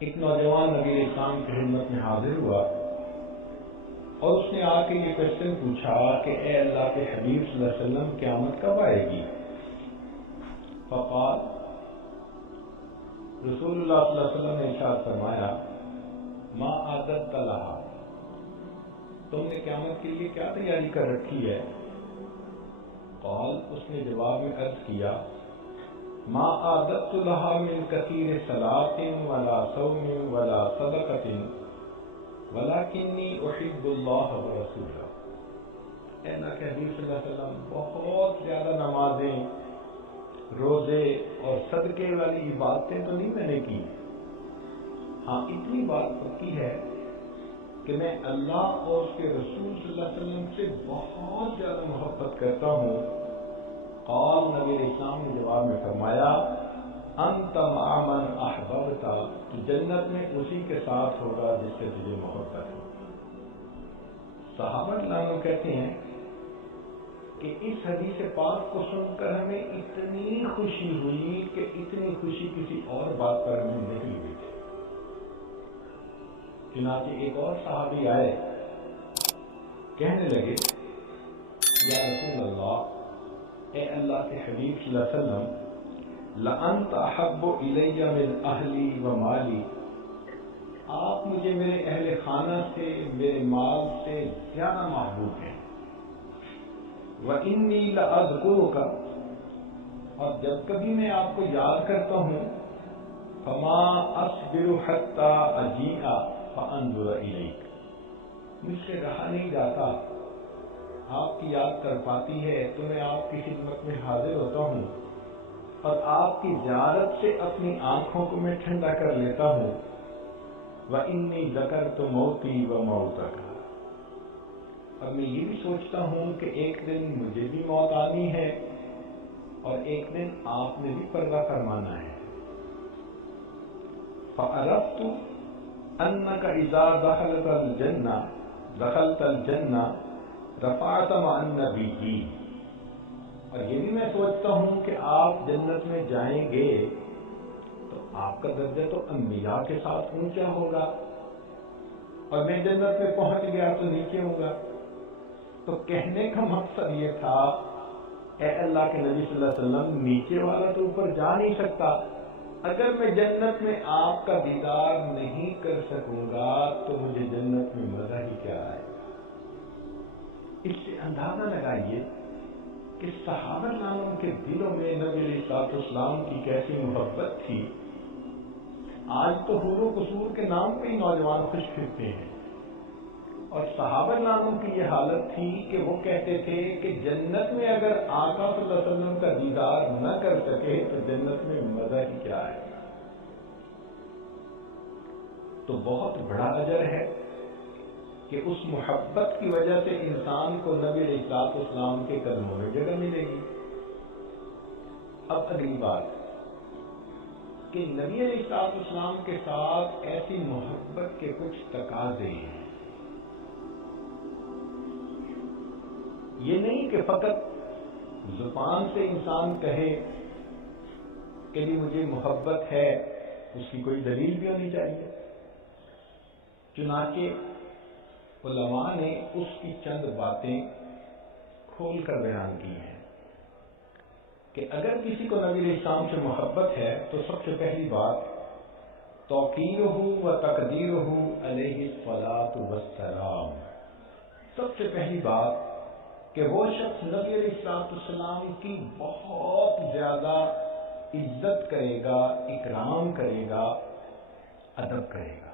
ایک نوجوان نبی اسلام کی خدمت میں حاضر ہوا اور اس نے آ کے یہ کوشچن پوچھا کہ اے اللہ کے حبیب صلی اللہ علیہ وسلم قیامت کب آئے گی؟ فقال، رسول اللہ صلی اللہ علیہ وسلم نے ارشاد فرمایا، ما عادت لہا، تم نے قیامت کے لیے کیا تیاری کر رکھی ہے؟ قال، اس نے جواب میں عرض کیا، ما عادت لہا من کثیر صلاۃ ولا صوم ولا صدقۃ ولکنی احب اللہ ورسولہ۔ اے اللہ کے حبیب صلی اللہ علیہ وسلم، بہت زیادہ نمازیں، روزے اور صدقے والی عبادتیں تو نہیں میں نے کی، ہاں اتنی بات پکی ہے کہ میں اللہ اور اس کے رسول صلی اللہ علیہ وسلم سے بہت زیادہ محبت کرتا ہوں۔ قال، نبی اسلام نے جواب میں فرمایا، انت مع من احببت، تو جنت میں اسی کے ساتھ ہوگا جس سے تجھے محبت ہو۔ صحابہ کرام کہتے ہیں کہ اس حدیث پاک کو سن کر ہمیں اتنی خوشی ہوئی کہ اتنی خوشی کسی اور بات پر ہمیں نہیں ہوئی تھی۔ چنانچہ ایک اور صحابی آئے، کہنے لگے، یا رسول اللہ، اے اللہ کے حبیب صلی اللہ علیہ وسلم، لأنت احب الی من اہلی و مالی، آپ مجھے میرے اہل خانہ سے، میرے مال سے زیادہ محبوب ہیں۔ وإنی لأذکرک، اور جب کبھی میں آپ کو یاد کرتا ہوں، فما اصبر حتی اجیء فانظر الیک، مجھ سے رہا نہیں جاتا، آپ کی یاد کر پاتی ہے تو میں آپ کی خدمت میں حاضر ہوتا ہوں اور آپ کی زیارت سے اپنی آنکھوں کو میں ٹھنڈا کر لیتا ہوں۔ وإنی ذکرت موتی و موتک، اور میں یہ بھی سوچتا ہوں کہ ایک دن مجھے بھی موت آنی ہے اور ایک دن آپ نے بھی پردہ فرمانا ہے۔ فعرفت انک اذا دخلت الجنہ رفعت مع النبیین، اور یہ بھی میں سوچتا ہوں کہ آپ جنت میں جائیں گے تو آپ کا درجہ تو انبیاء کے ساتھ اونچا ہوگا، اور میں جنت میں پہنچ گیا تو نیچے ہوں گا۔ تو کہنے کا مقصد یہ تھا، اے اللہ کے نبی صلی اللہ علیہ وسلم، نیچے والا تو اوپر جا نہیں سکتا، اگر میں جنت میں آپ کا دیدار نہیں کر سکوں گا تو مجھے جنت میں مزہ ہی کیا آئے گا۔ اس سے اندازہ لگائیے کہ صحابہ کرام کے دلوں میں نبی علیہ السلام کی کیسی محبت تھی۔ آج تو حور و قصور کے نام پہ ہی نوجوان خوش پھرتے ہیں، اور صحابہ کرام کی یہ حالت تھی کہ وہ کہتے تھے کہ جنت میں اگر آقا صلی اللہ علیہ وسلم کا دیدار نہ کر سکے تو جنت میں مزہ ہی کیا ہے۔ تو بہت بڑا اجر ہے کہ اس محبت کی وجہ سے انسان کو نبی علیہ السلام کے قدموں میں جگہ ملے گی۔ اب اگلی بات کہ نبی علیہ السلام کے ساتھ ایسی محبت کے کچھ تقاضے ہیں۔ یہ نہیں کہ فقط زبان سے انسان کہے کہ بھی مجھے محبت ہے، اس کی کوئی دلیل بھی ہونی چاہیے۔ چنانچہ علماء نے اس کی چند باتیں کھول کر بیان کی ہیں کہ اگر کسی کو نبی علیہ السلام سے محبت ہے تو سب سے پہلی بات توقیرہ و تقدیرہ علیہ الصلاۃ والسلام، سب سے پہلی بات کہ وہ شخص نبی علیہ السلام کی بہت زیادہ عزت کرے گا، اکرام کرے گا، ادب کرے گا۔